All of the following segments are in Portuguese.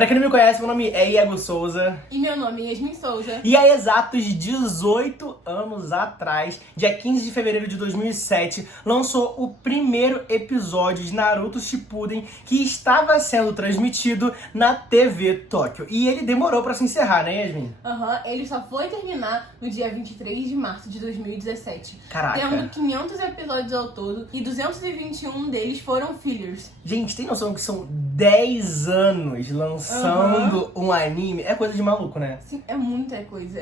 Pra quem não me conhece, meu nome é Iago Souza. E meu nome é Yasmin Souza. E há exatos 18 anos atrás, dia 15 de fevereiro de 2007, lançou o primeiro episódio de Naruto Shippuden que estava sendo transmitido na TV Tóquio. E ele demorou pra se encerrar, né, Yasmin? Ele só foi terminar no dia 23 de março de 2017. Caraca. Tendo 500 episódios ao todo e 221 deles foram fillers. Gente, tem noção que são 10 anos lançando um anime? É coisa de maluco, né? Sim, é muita coisa.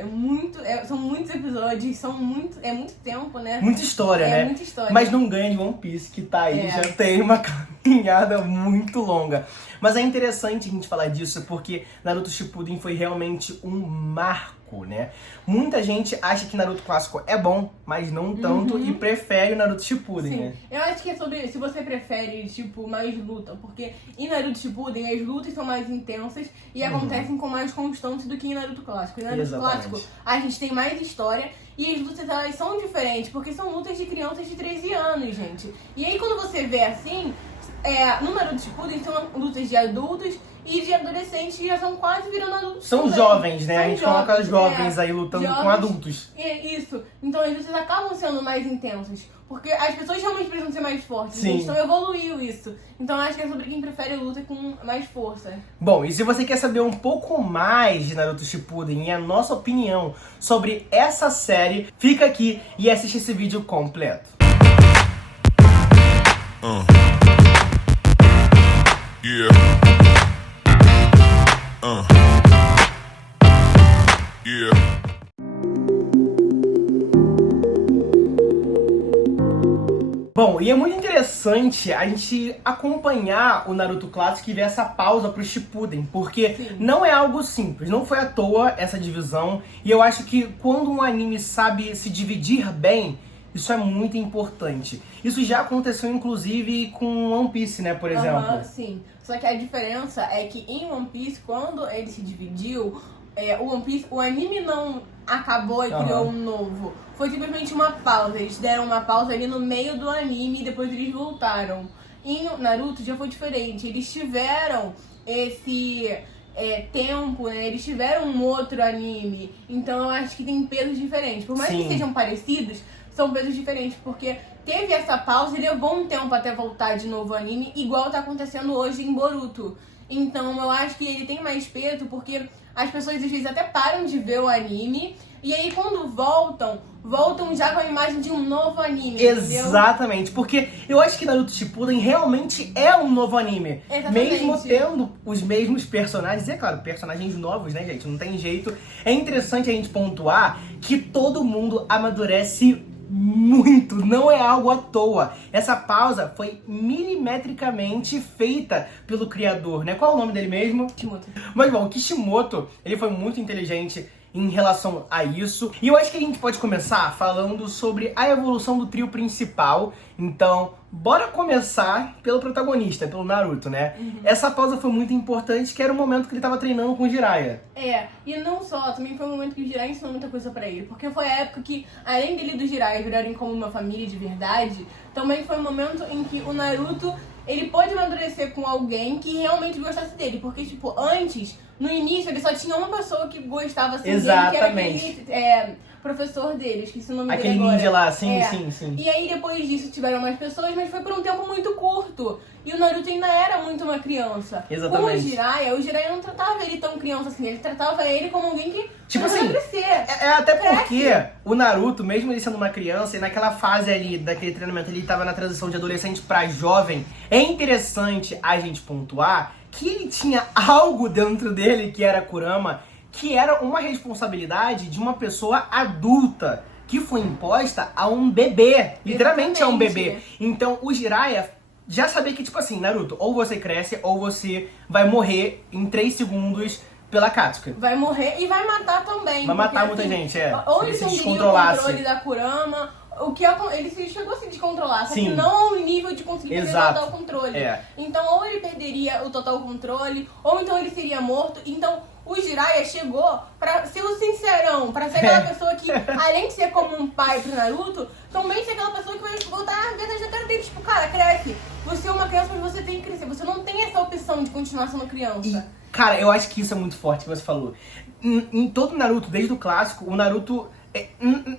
São muitos episódios, é muito tempo, né? Muita história, né? É muita história. Mas não ganha de One Piece, que tá aí, já tem uma caminhada muito longa. Mas é interessante a gente falar disso, porque Naruto Shippuden foi realmente um marco, né? Muita gente acha que Naruto clássico é bom, mas não tanto, e prefere o Naruto Shippuden, Sim. né? Eu acho que é sobre se você prefere, tipo, mais luta, porque em Naruto Shippuden as lutas são mais intensas e acontecem com mais constância do que em Naruto clássico. Em Naruto clássico a gente tem mais história e as lutas elas são diferentes, porque são lutas de crianças de 13 anos, gente. E aí quando você vê assim, no Naruto Shippuden são lutas de adultos e de adolescentes que já são quase virando adultos. São também. jovens, né? São a gente coloca jovens aí lutando jovens, com adultos. Isso. Então as lutas acabam sendo mais intensas. Porque as pessoas realmente precisam ser mais fortes. Sim. Então evoluiu isso. Então eu acho que é sobre quem prefere luta com mais força. Bom, e se você quer saber um pouco mais de Naruto Shippuden e a nossa opinião sobre essa série, fica aqui e assiste esse vídeo completo. Yeah. Yeah. Bom, e é muito interessante a gente acompanhar o Naruto clássico e ver essa pausa pro Shippuden, porque não é algo simples, não foi à toa essa divisão, e eu acho que quando um anime sabe se dividir bem, isso é muito importante. Isso já aconteceu, inclusive, com One Piece, né, por exemplo. Sim. Só que a diferença é que em One Piece, quando ele se dividiu, o anime não acabou e criou um novo. Foi simplesmente uma pausa. Eles deram uma pausa ali no meio do anime e depois eles voltaram. Em Naruto já foi diferente. Eles tiveram esse tempo, né? Eles tiveram um outro anime. Então eu acho que tem pesos diferentes. Por mais que sejam parecidos, são pesos diferentes, porque teve essa pausa e levou um tempo até voltar de novo o anime, igual tá acontecendo hoje em Boruto. Então eu acho que ele tem mais peso, porque as pessoas às vezes até param de ver o anime, e aí quando voltam já com a imagem de um novo anime, Exatamente, porque eu acho que Naruto Shippuden realmente é um novo anime. Exatamente. Mesmo tendo os mesmos personagens, e é claro, personagens novos, né, gente? Não tem jeito. É interessante a gente pontuar que todo mundo amadurece muito, não é algo à toa. Essa pausa foi milimetricamente feita pelo criador, né? Qual é o nome dele mesmo? Kishimoto. Mas bom, o Kishimoto, ele foi muito inteligente em relação a isso. E eu acho que a gente pode começar falando sobre a evolução do trio principal. Então, bora começar pelo protagonista, pelo Naruto, né? Essa pausa foi muito importante, que era o momento que ele tava treinando com o Jiraiya. E não só, também foi um momento que o Jiraiya ensinou muita coisa pra ele. Porque foi a época que, além dele e do Jiraiya virarem como uma família de verdade, também foi um momento em que o Naruto, ele pôde amadurecer com alguém que realmente gostasse dele. Porque, tipo, antes, no início, ele só tinha uma pessoa que gostava assim dele, que era aquele professor dele, esqueci o nome dele agora. Aquele ninja lá, sim. E aí, depois disso, tiveram mais pessoas, mas foi por um tempo muito curto. E o Naruto ainda era muito uma criança. Exatamente. Com o Jiraiya não tratava ele tão criança assim, ele tratava ele como alguém que Tipo precisa assim, crescer. até porque o Naruto, mesmo ele sendo uma criança, e naquela fase ali, daquele treinamento, ele tava na transição de adolescente pra jovem, é interessante a gente pontuar que ele tinha algo dentro dele, que era Kurama, que era uma responsabilidade de uma pessoa adulta, que foi imposta a um bebê, literalmente a um bebê. Então o Jiraiya já sabia que, tipo assim, Naruto, ou você cresce, ou você vai morrer em 3 segundos pela Akatsuki. Vai morrer e vai matar também. Vai matar muita gente, Ou se ele se assumiria o descontrolasse. controle da Kurama, ele chegou a se descontrolar, só Sim. que não ao nível de conseguir perder o Exato. total controle. É. Então, ou ele perderia o total controle, ou então ele seria morto. Então, o Jiraiya chegou pra ser o sincerão, pra ser aquela pessoa que, além de ser como um pai pro Naruto, também ser aquela pessoa que vai voltar a verdade da cara dele. Tipo, cara, cresce. Você é uma criança, mas você tem que crescer. Você não tem essa opção de continuar sendo criança. E, cara, eu acho que isso é muito forte, que você falou. Em todo Naruto, desde o clássico, o Naruto...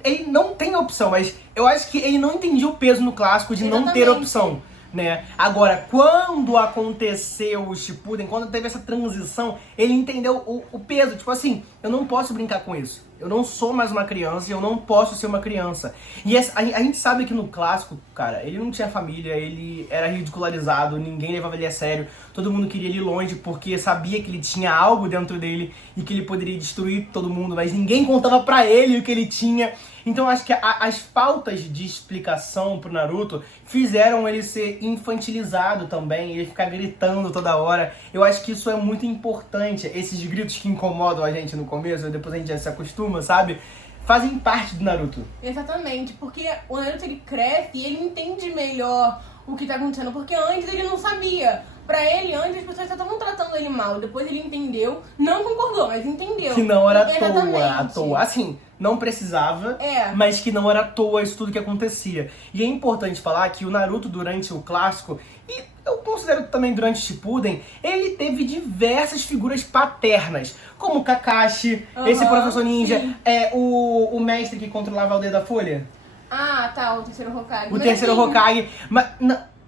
ele não tem opção, mas eu acho que ele não entendia o peso no clássico de não ter Exatamente. opção, né? Agora, quando aconteceu o Shippuden, quando teve essa transição, ele entendeu o peso. Tipo assim, eu não posso brincar com isso. Eu não sou mais uma criança e eu não posso ser uma criança. E a gente sabe que no clássico, cara, ele não tinha família, ele era ridicularizado, ninguém levava ele a sério. Todo mundo queria ele longe porque sabia que ele tinha algo dentro dele e que ele poderia destruir todo mundo, mas ninguém contava pra ele o que ele tinha. Então eu acho que as faltas de explicação pro Naruto fizeram ele ser infantilizado também, ele ficar gritando toda hora. Eu acho que isso é muito importante. Esses gritos que incomodam a gente no começo, depois a gente já se acostuma, sabe? Fazem parte do Naruto. Exatamente, porque o Naruto ele cresce e ele entende melhor o que tá acontecendo, porque antes ele não sabia. Pra ele, antes as pessoas só estavam tratando ele mal, depois ele entendeu, não concordou, mas entendeu. Que não era Exatamente. à toa. Assim, não precisava, mas que não era à toa isso tudo que acontecia. E é importante falar que o Naruto, durante o clássico, e eu considero que também durante o Shippuden, ele teve diversas figuras paternas, como o Kakashi, esse professor ninja, sim. O mestre que controlava a aldeia da Folha. Ah, tá, o terceiro Hokage. O Mas terceiro assim, Hokage. Mas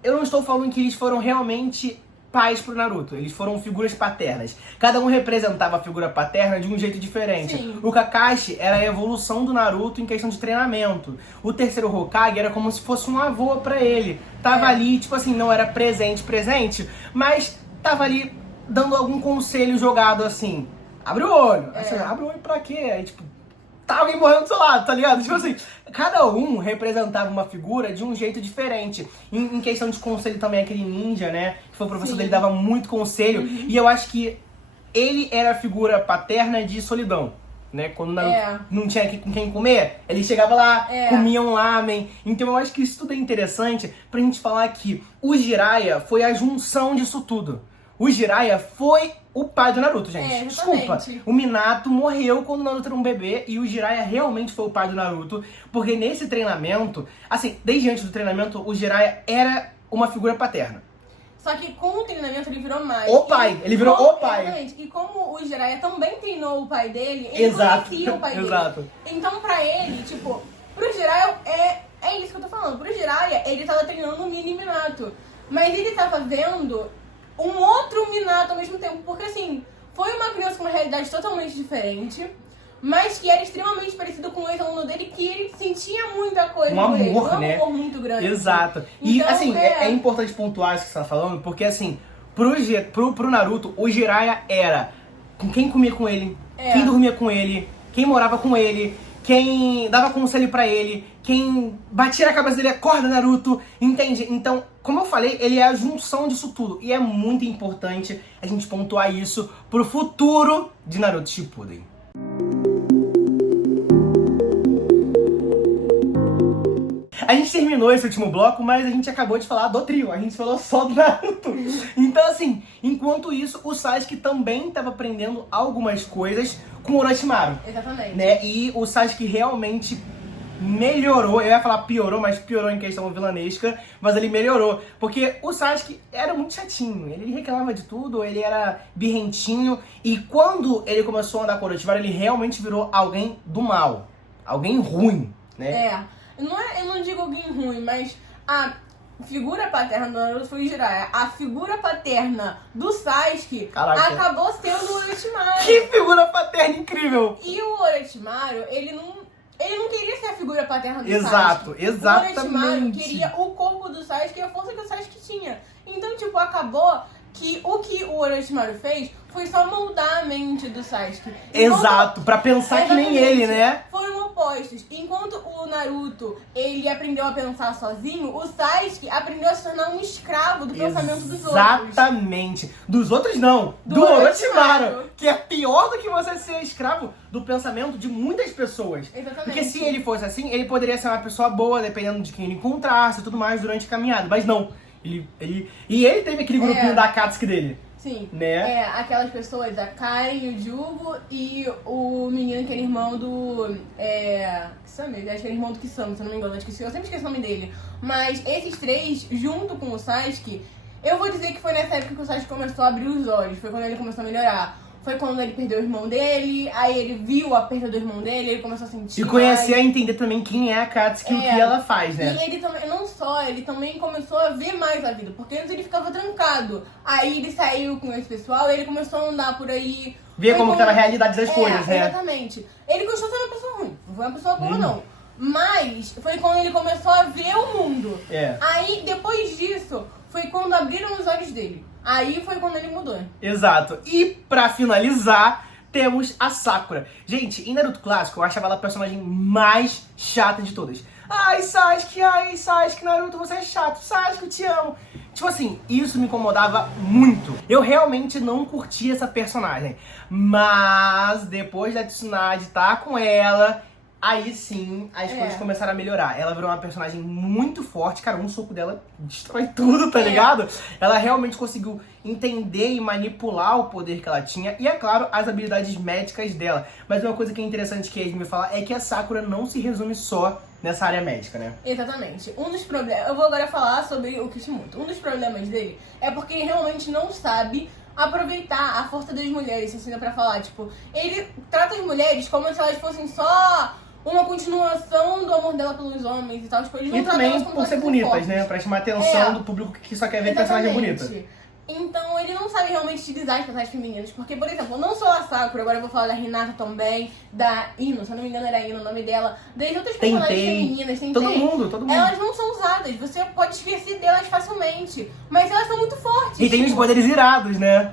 eu não estou falando que eles foram realmente pais pro Naruto. Eles foram figuras paternas. Cada um representava a figura paterna de um jeito diferente. Sim. O Kakashi era a evolução do Naruto em questão de treinamento. O terceiro Hokage era como se fosse um avô pra ele. Tava ali, tipo assim, não era presente, mas tava ali dando algum conselho jogado assim. Abre o olho. Aí você, abre o olho pra quê? Aí, tipo, tá alguém morrendo do seu lado, tá ligado? Tipo assim, cada um representava uma figura de um jeito diferente. Em questão de conselho também, aquele ninja, né? Que foi o professor dele, dava muito conselho. E eu acho que ele era a figura paterna de solidão, né? Quando o Naruto não tinha com quem comer, ele chegava lá, comia um lamen. Então eu acho que isso tudo é interessante pra gente falar que o Jiraiya foi a junção disso tudo. O Jiraiya foi o pai do Naruto, gente. Desculpa. O Minato morreu quando o Naruto era um bebê e o Jiraiya realmente foi o pai do Naruto, porque nesse treinamento, assim, desde antes do treinamento, o Jiraiya era uma figura paterna. Só que com o treinamento ele virou mais. O pai, ele virou o pai. Exatamente. E como o Jiraiya também treinou o pai dele, ele conhecia o pai dele. Exato. Então pra ele, tipo, pro Jiraiya é isso que eu tô falando. Pro Jiraiya, ele tava treinando um mini Minato. Mas ele tava vendo um outro Minato ao mesmo tempo. Porque assim, foi uma criança com uma realidade totalmente diferente, mas que era extremamente parecido com o ex-aluno dele, que ele sentia muita coisa Um com ele. amor, né? Um amor muito grande. Exato. E Então, assim, é importante pontuar isso que você tá falando, porque assim, pro Naruto, o Jiraiya era com quem comia com ele, quem dormia com ele, quem morava com ele, quem dava conselho pra ele, quem batia na cabeça dele, acorda Naruto, entende? Então, como eu falei, ele é a junção disso tudo. E é muito importante a gente pontuar isso pro futuro de Naruto Shippuden. A gente terminou esse último bloco, mas a gente acabou de falar do trio, a gente falou só do Naruto. Então assim, enquanto isso, o Sasuke também estava aprendendo algumas coisas com o Orochimaru. Exatamente. Né? E o Sasuke realmente melhorou, eu ia falar piorou, mas piorou em questão vilanesca, mas ele melhorou, porque o Sasuke era muito chatinho, ele reclamava de tudo, ele era birrentinho, e quando ele começou a andar com o Orochimaru, ele realmente virou alguém do mal, alguém ruim, né? Eu não digo alguém ruim, mas a figura paterna do Naruto foi o Jiraiya. A figura paterna do Sasuke acabou sendo o Orochimaru. Que figura paterna incrível! E o Orochimaru, ele não queria ser a figura paterna do Exato, Sasuke. exatamente. O Orochimaru queria o corpo do Sasuke e a força que o Sasuke tinha. Então, tipo, acabou que o Orochimaru fez foi só moldar a mente do Sasuke. Exato, pra pensar que nem ele, né? Foram opostos. Enquanto o Naruto, ele aprendeu a pensar sozinho, o Sasuke aprendeu a se tornar um escravo do pensamento dos outros. Exatamente. Dos outros não. Do Orochimaru. Que é pior do que você ser escravo do pensamento de muitas pessoas. Exatamente. Porque se ele fosse assim, ele poderia ser uma pessoa boa, dependendo de quem ele encontrasse e tudo mais durante a caminhada. Mas não. E ele teve aquele grupinho da Akatsuki dele. Sim, né? Aquelas pessoas, a Karen, o Jugo e o menino que era irmão do... Kisame? Acho que era irmão do Kisame, se eu não me engano, eu sempre esqueci o nome dele. Mas esses três, junto com o Sasuke, eu vou dizer que foi nessa época que o Sasuke começou a abrir os olhos, foi quando ele começou a melhorar. Foi quando ele perdeu o irmão dele, aí ele viu a perda do irmão dele, ele começou a sentir. E conhecer, a entender também quem é a Akatsuki e o que ela faz, né? E ele também, não só, ele também começou a ver mais a vida, porque antes ele ficava trancado. Aí ele saiu com esse pessoal, ele começou a andar por aí. Ver como que tava a realidade das coisas, né? Exatamente. Ele gostou de ser uma pessoa ruim, não foi uma pessoa boa, não. Mas foi quando ele começou a ver o mundo. Aí, depois disso, foi quando abriram os olhos dele. Aí foi quando ele mudou. Exato. E pra finalizar, temos a Sakura. Gente, em Naruto Clássico, eu achava ela a personagem mais chata de todas. Ai, Sasuke, Naruto, você é chato. Sasuke, eu te amo. Tipo assim, isso me incomodava muito. Eu realmente não curtia essa personagem. Mas, depois da Tsunade estar com ela... Aí sim, as coisas começaram a melhorar. Ela virou uma personagem muito forte. Cara, um soco dela destrói tudo, tá ligado? Ela realmente conseguiu entender e manipular o poder que ela tinha. E, é claro, as habilidades médicas dela. Mas uma coisa que é interessante que a Esme fala é que a Sakura não se resume só nessa área médica, né? Exatamente. Um dos problemas... Eu vou agora falar sobre o Kishimoto. Um dos problemas dele é porque ele realmente não sabe aproveitar a força das mulheres, se ensina pra falar. Tipo, ele trata as mulheres como se elas fossem só... uma continuação do amor dela pelos homens e tal. Tipo, eles não e também por ser bonitas, fortes, né? Pra chamar a atenção do público que só quer ver personagem bonita. Então, ele não sabe realmente utilizar as personagens femininas. Porque, por exemplo, não só a Sakura, agora eu vou falar da Hinata também, da Ino, se eu não me engano era Ino o nome dela, das outras personagens femininas, todo mundo. Elas não são usadas, você pode esquecer delas facilmente. Mas elas são muito fortes. E tem os poderes irados, né?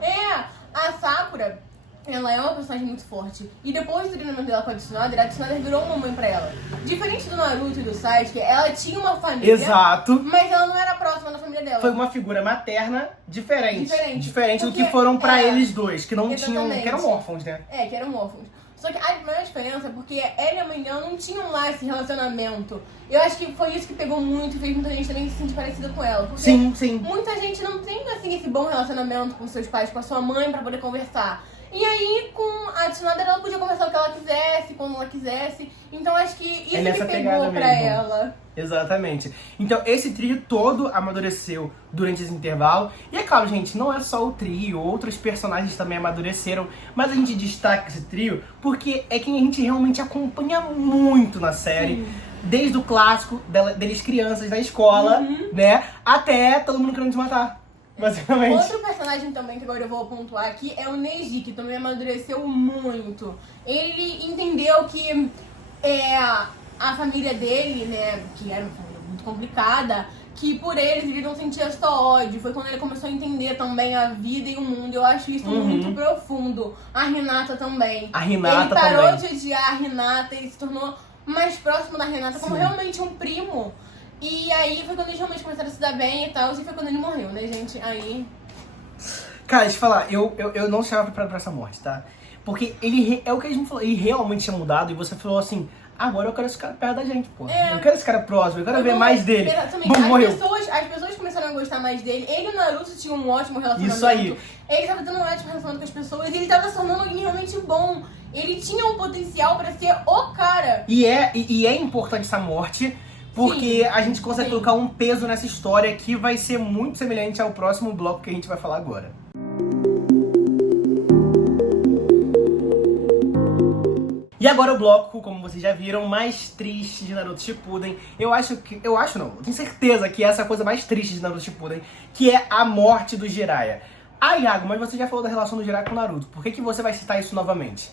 A Sakura... ela é uma personagem muito forte. E depois do treinamento dela com a Tsunade virou uma mãe pra ela. Diferente do Naruto e do Sasuke, ela tinha uma família. Exato. Mas ela não era próxima da família dela. Foi uma figura materna diferente do porque que foram pra eles dois, que não tinham, que eram órfãos, né? Que eram órfãos. Só que a maior diferença é porque ela e a mãe dela não tinham lá esse relacionamento. Eu acho que foi isso que pegou muito e fez muita gente também se sentir parecida com ela. Porque Sim. muita gente não tem, assim, esse bom relacionamento com seus pais, com a sua mãe, pra poder conversar. E aí, com a Tsunade, ela podia conversar o que ela quisesse, quando ela quisesse. Então, acho que isso que pegou pra ela. Exatamente. Então, esse trio todo amadureceu durante esse intervalo. E é claro, gente, não é só o trio, outros personagens também amadureceram. Mas a gente destaca esse trio porque é quem a gente realmente acompanha muito na série. Sim. Desde o clássico, deles crianças na escola, né? Até todo mundo querendo se matar. Basicamente. Outro personagem também que agora eu vou pontuar aqui é o Neji, que também amadureceu muito. Ele entendeu que a família dele, né, que era uma família muito complicada, que por ele não sentia só ódio. Foi quando ele começou a entender também a vida e o mundo. Eu acho isso muito profundo. A Hinata também. Ele parou de odiar a Hinata e se tornou mais próximo da Hinata como realmente um primo. E aí foi quando eles realmente começaram a se dar bem e tal, e foi quando ele morreu, né, gente? Aí... Cara, deixa eu falar, eu não estava preparado pra essa morte, tá? Porque ele, é o que a gente falou, ele realmente tinha mudado e você falou assim, agora eu quero esse cara perto da gente, pô. Eu quero esse cara próximo, eu quero ver mais dele. Exatamente. As pessoas começaram a gostar mais dele. Ele e o Naruto tinham um ótimo relacionamento. Isso aí. Ele tava tendo um ótimo relacionamento com as pessoas e ele tava se tornando alguém realmente bom. Ele tinha um potencial pra ser o cara. E é importante essa morte, porque a gente consegue colocar um peso nessa história que vai ser muito semelhante ao próximo bloco que a gente vai falar agora. E agora o bloco, como vocês já viram, mais triste de Naruto Shippuden. Eu tenho certeza que essa é a coisa mais triste de Naruto Shippuden, que é a morte do Jiraiya. Ah, Iago, mas você já falou da relação do Jiraiya com o Naruto. Por que você vai citar isso novamente?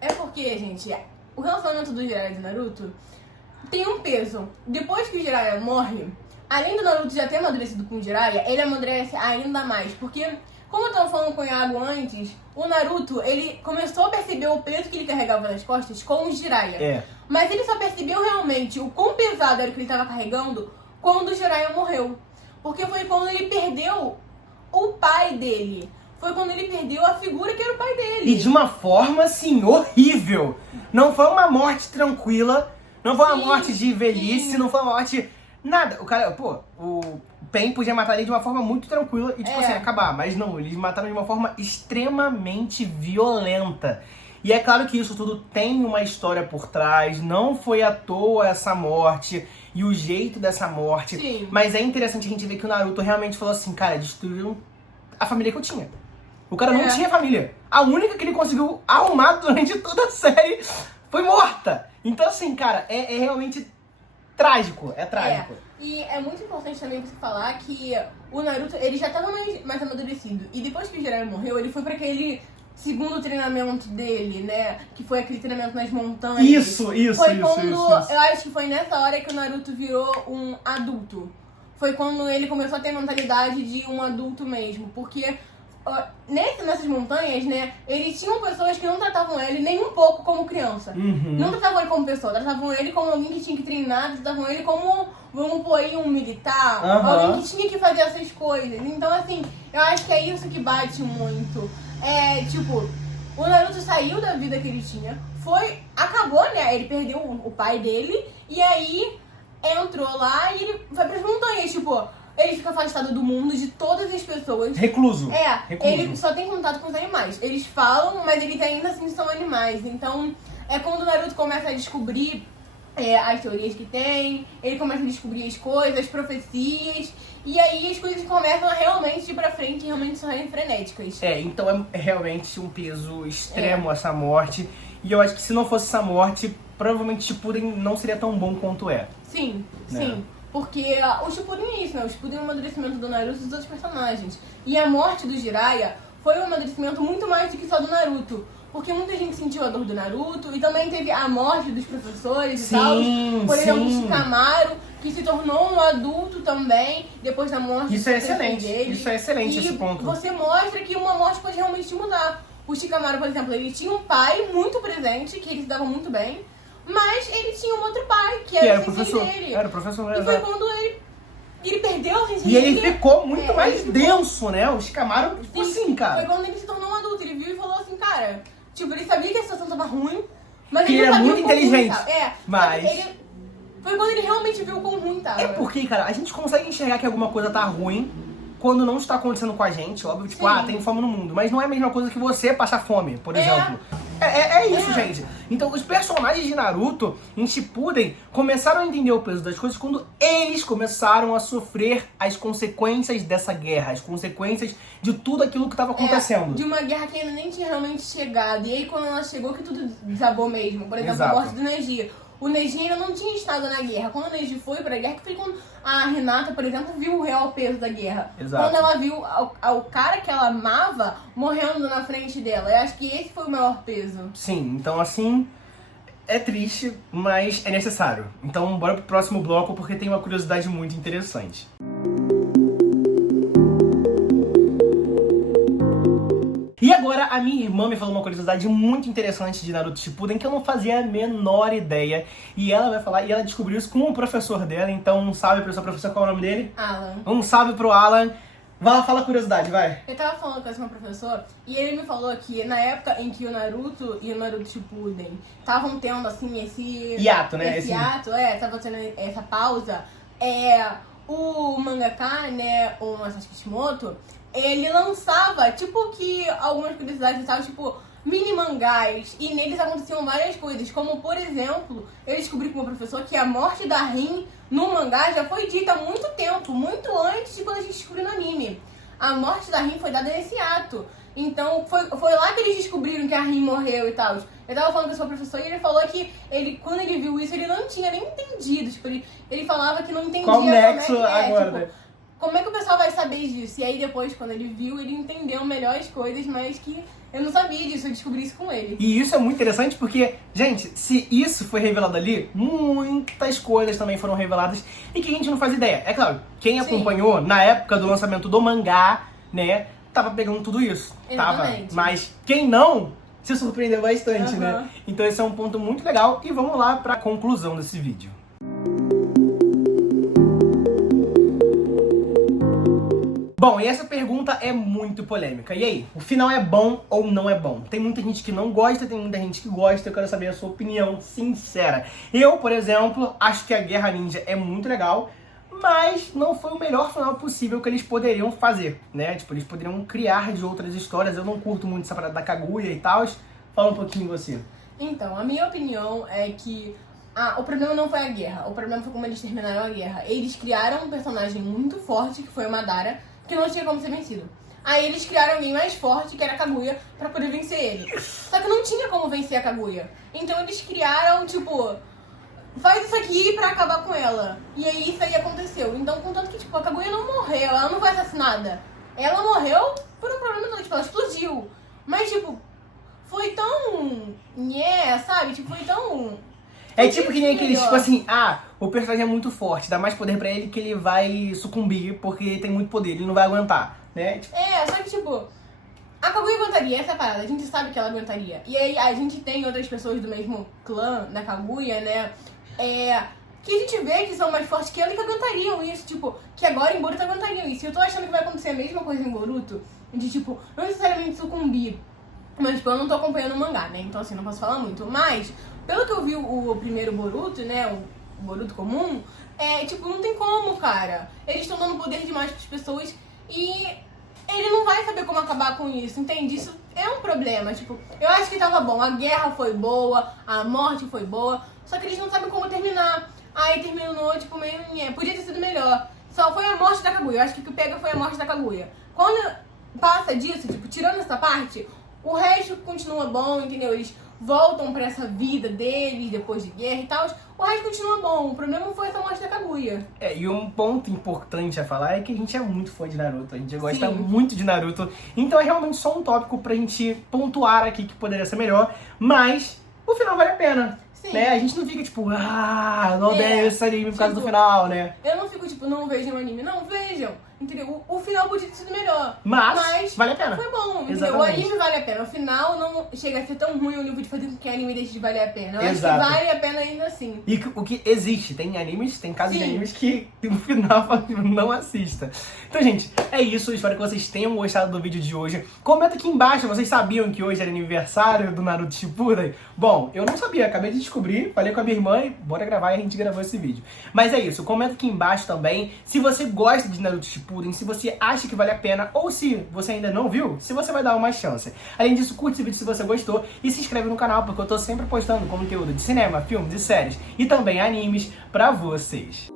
É porque, gente, o relacionamento do Jiraiya e do Naruto tem um peso. Depois que o Jiraiya morre, além do Naruto já ter amadurecido com o Jiraiya, ele amadurece ainda mais. Porque, como eu tava falando com o Iago antes, o Naruto, ele começou a perceber o peso que ele carregava nas costas com o Jiraiya. Mas ele só percebeu realmente o quão pesado era o que ele tava carregando quando o Jiraiya morreu. Porque foi quando ele perdeu o pai dele. Foi quando ele perdeu a figura que era o pai dele. E de uma forma, assim, horrível. Não foi uma morte tranquila, não foi uma morte de velhice, não foi uma morte... Nada. O cara, o Pain podia matar ele de uma forma muito tranquila e, tipo assim, acabar. Mas não, eles mataram de uma forma extremamente violenta. E é claro que isso tudo tem uma história por trás, não foi à toa essa morte e o jeito dessa morte. Sim. Mas é interessante a gente ver que o Naruto realmente falou assim, cara, destruíram a família que eu tinha. O cara não tinha família. A única que ele conseguiu arrumar durante toda a série foi morta. Então assim, cara, é realmente trágico. É trágico. E é muito importante também você falar que o Naruto, ele já tava mais amadurecido. E depois que o Jiraiya morreu, ele foi pra aquele segundo treinamento dele, né? Que foi aquele treinamento nas montanhas. Isso. Eu acho que foi nessa hora que o Naruto virou um adulto. Foi quando ele começou a ter a mentalidade de um adulto mesmo. Porque nessas montanhas, né, eles tinham pessoas que não tratavam ele nem um pouco como criança. Não tratavam ele como pessoa, tratavam ele como alguém que tinha que treinar, tratavam ele como, vamos pôr aí, um militar, alguém que tinha que fazer essas coisas. Então, assim, eu acho que é isso que bate muito. Tipo, o Naruto saiu da vida que ele tinha, acabou, né, ele perdeu o pai dele, e aí entrou lá e ele vai pras montanhas, tipo... Ele fica afastado do mundo, de todas as pessoas. Recluso. Ele só tem contato com os animais. Eles falam, mas eles ainda assim são animais. Então, é quando o Naruto começa a descobrir as teorias que tem, ele começa a descobrir as coisas, as profecias, e aí as coisas começam a realmente ir pra frente e realmente serem frenéticas. Então é realmente um peso extremo essa morte. E eu acho que se não fosse essa morte, provavelmente Shippuden não seria tão bom quanto é. Sim. Porque o Shippuden é isso, né? O Shippuden é o amadurecimento do Naruto e dos outros personagens. E a morte do Jiraiya foi um amadurecimento muito mais do que só do Naruto. Porque muita gente sentiu a dor do Naruto e também teve a morte dos professores e tal. Por exemplo, o Shikamaru, que se tornou um adulto também depois da morte do professor dele. Isso é excelente, esse ponto. Você mostra que uma morte pode realmente te mudar. O Shikamaru, por exemplo, ele tinha um pai muito presente, que ele se dava muito bem. Mas ele tinha um outro pai, que era o sensei dele. Era o professor. E foi quando ele perdeu o sensei dele. E ele ficou muito mais denso, né? O Shikamaru ficou assim, cara. Foi quando ele se tornou um adulto. Ele viu e falou assim, cara... Tipo, ele sabia que a situação tava ruim, mas ele não era sabia muito inteligente. Mas... Foi quando ele realmente viu o quão ruim tava. É porque, cara, a gente consegue enxergar que alguma coisa tá ruim quando não está acontecendo com a gente. Óbvio, tipo, tem fome no mundo. Mas não é a mesma coisa que você passar fome, por exemplo. É isso, gente. Então, os personagens de Naruto, em Shippuden, começaram a entender o peso das coisas quando eles começaram a sofrer as consequências dessa guerra, as consequências de tudo aquilo que estava acontecendo. De uma guerra que ainda nem tinha realmente chegado. E aí, quando ela chegou, que tudo desabou mesmo. Por exemplo, a morte do Neji. O Neji ainda não tinha estado na guerra. Quando o Neji foi pra guerra, que foi quando a Hinata, por exemplo, viu o real peso da guerra. Quando ela viu o cara que ela amava morrendo na frente dela. Eu acho que esse foi o maior peso. Sim, então assim, é triste, mas é necessário. Então bora pro próximo bloco, porque tem uma curiosidade muito interessante. E agora a minha irmã me falou uma curiosidade muito interessante de Naruto Shippuden que eu não fazia a menor ideia. E ela vai falar, e ela descobriu isso com um professor dela. Então um salve pro seu professor, qual é o nome dele? Alan. Um salve pro Alan. Fala a curiosidade, vai. Eu tava falando com esse meu professor e ele me falou que na época em que o Naruto e o Naruto Shippuden estavam tendo assim esse hiato, né? Esse hiato, tava tendo essa pausa. O mangaka, né, o Masashi Kishimoto, ele lançava, tipo, que algumas curiosidades e tal, tipo, mini mangás, e neles aconteciam várias coisas, como, por exemplo, eu descobri com o meu professor que a morte da Rin no mangá já foi dita há muito tempo, muito antes de quando a gente descobriu no anime. A morte da Rin foi dada nesse ato. Então, foi lá que eles descobriram que a Rin morreu e tal. Eu tava falando com o seu professor e ele falou que quando ele viu isso, ele não tinha nem entendido. Tipo, ele falava que não entendia qual nexo agora, tipo, né? como é que o pessoal vai saber disso? E aí depois, quando ele viu, ele entendeu melhor as coisas, mas que eu não sabia disso, eu descobri isso com ele. E isso é muito interessante porque, gente, se isso foi revelado ali, muitas coisas também foram reveladas e que a gente não faz ideia. É claro, quem acompanhou na época do lançamento do mangá, né, tava pegando tudo isso. Exatamente. Tava. Mas quem não, se surpreendeu bastante, né? Então esse é um ponto muito legal e vamos lá pra conclusão desse vídeo. Bom, e essa pergunta é muito polêmica. E aí, o final é bom ou não é bom? Tem muita gente que não gosta, tem muita gente que gosta. Eu quero saber a sua opinião sincera. Eu, por exemplo, acho que a Guerra Ninja é muito legal, mas não foi o melhor final possível que eles poderiam fazer, né? Tipo, eles poderiam criar de outras histórias. Eu não curto muito essa parada da Kaguya e tal. Fala um pouquinho você. Então, a minha opinião é que o problema não foi a guerra. O problema foi como eles terminaram a guerra. Eles criaram um personagem muito forte, que foi o Madara, que não tinha como ser vencido. Aí eles criaram alguém mais forte, que era a Kaguya, pra poder vencer ele. Só que não tinha como vencer a Kaguya. Então eles criaram, tipo, faz isso aqui pra acabar com ela. E aí isso aí aconteceu. Então, contanto que, tipo, a Kaguya não morreu, ela não foi assassinada. Ela morreu por um problema todo, tipo, ela explodiu. Mas, tipo, foi tão... sabe? Tipo, foi tão... É tipo que nem aqueles, tipo assim, o personagem é muito forte, dá mais poder pra ele que ele vai sucumbir porque ele tem muito poder, ele não vai aguentar, né? Tipo... só que tipo, a Kaguya aguentaria, essa é a parada, a gente sabe que ela aguentaria. E aí a gente tem outras pessoas do mesmo clã da Kaguya, né, que a gente vê que são mais fortes que ela e que aguentariam isso, tipo, que agora em Boruto aguentariam isso. E eu tô achando que vai acontecer a mesma coisa em Boruto, de tipo, não necessariamente sucumbir, mas tipo, eu não tô acompanhando o mangá, né, então assim, não posso falar muito, mas... Pelo que eu vi o primeiro Boruto, né, o Boruto comum, tipo, não tem como, cara. Eles estão dando poder demais pras pessoas e ele não vai saber como acabar com isso, entende? Isso é um problema, tipo, eu acho que tava bom, a guerra foi boa, a morte foi boa, só que eles não sabem como terminar. Aí terminou, tipo, meio... podia ter sido melhor. Só foi a morte da Kaguya, eu acho que o que pega foi a morte da Kaguya. Quando passa disso, tipo, tirando essa parte, o resto continua bom, entendeu? Eles voltam pra essa vida deles, depois de guerra e tal, o resto continua bom. O problema foi essa morte da Kaguya. E um ponto importante a falar é que a gente é muito fã de Naruto, a gente gosta muito de Naruto, então é realmente só um tópico pra gente pontuar aqui que poderia ser melhor, mas o final vale a pena. Né? A gente não fica tipo, não odeio esse anime por causa do final, né? Eu não fico tipo, não vejam o anime. Não, vejam. Entendeu? O final podia ter sido melhor. Mas vale a pena. Foi bom, entendeu? O anime vale a pena. O final não chega a ser tão ruim o nível de fazer com que o anime deixe de valer a pena. Eu acho que vale a pena ainda assim. E o que existe, tem animes, tem casos de animes que no final não assista. Então, gente, é isso. Eu espero que vocês tenham gostado do vídeo de hoje. Comenta aqui embaixo, vocês sabiam que hoje era aniversário do Naruto Shippuden? Bom, eu não sabia, acabei de descobrir, falei com a minha irmã e bora gravar e a gente gravou esse vídeo. Mas é isso, comenta aqui embaixo também se você gosta de Naruto Shippuden, se você acha que vale a pena ou se você ainda não viu, se você vai dar uma chance. Além disso, curte esse vídeo se você gostou e se inscreve no canal porque eu tô sempre postando conteúdo de cinema, filmes e séries e também animes pra vocês.